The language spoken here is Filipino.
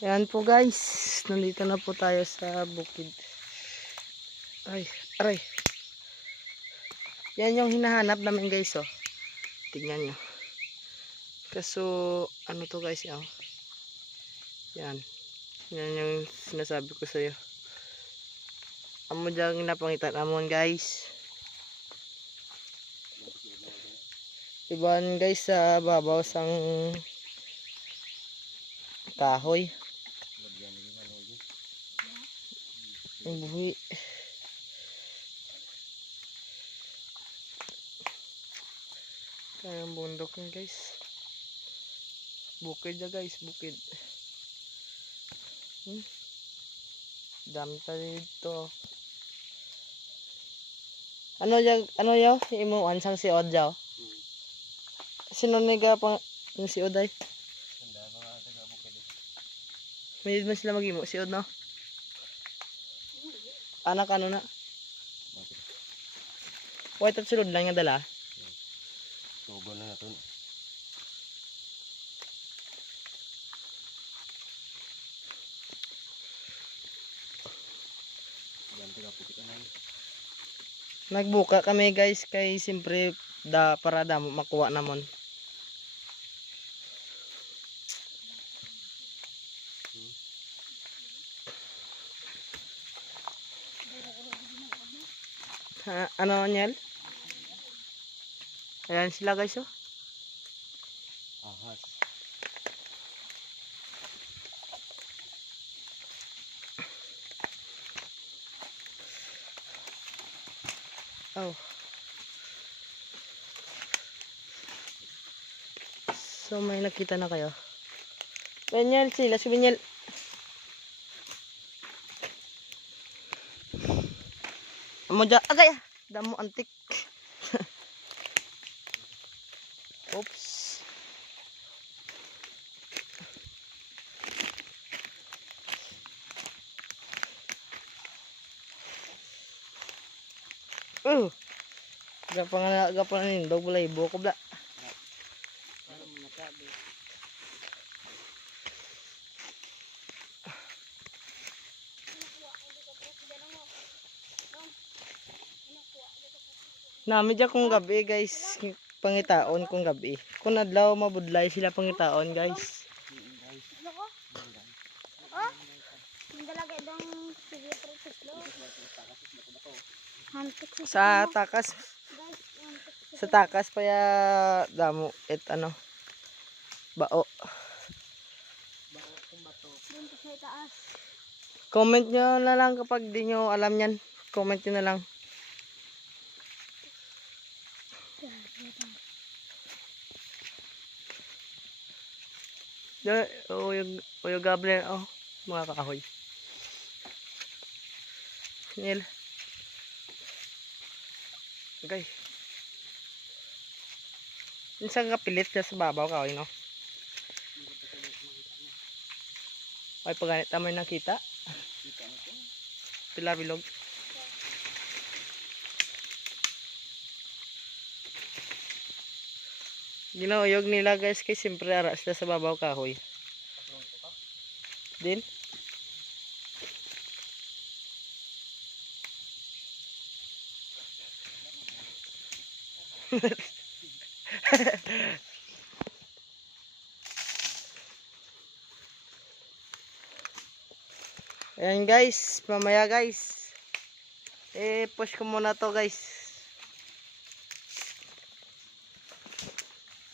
Ayan po guys, nandito na po tayo sa bukid. Ay, aray. Yan yung hinahanap namin guys, oh. Tingnan nyo. Kaso, ano to guys, oh. Yan. Yan yung sinasabi ko sa'yo. Amo dyan napangitan amon guys. Iban guys sa babaw sang kahoy. Ang buhi. Kaya ang bundok yun guys. Bukid na guys, bukid. Dami tayo dito. Ano yaw? Imo ansang si Odjaw. Sino niga pang yung si Oday? May man sila magimo si Od no? Anak ano na? White at sulod lang yung dala. Tubo na natin. Nagbuka kami guys kay siyempre para makuha namon. Ano Niel? Ayan sila guys oh. Ahas. Oh. So may nakita na kayo. Daniel sila si Daniel. Amo ja agay damo antik. Oops. Gapang nindog bulay buko bla. Nami dyan kung gabi guys, pangitaon kung gabi. Kung adlaw mabudlay sila pangitaon guys. Sa takas pa ya damo et ano bao. Comment nyo na lang kapag di nyo alam yan. Comment nyo na lang. Yung gable oh, mga kahoy. Nil. Okay. Minsan kapilit siya sa babaw kahoy no. Ay pagganit naman nakita. Pilar bilog. Ginauyog nila guys kay siyempre ara sila sa babaw kahoy. Din. Ayan guys, mamaya guys. Push ko muna to guys.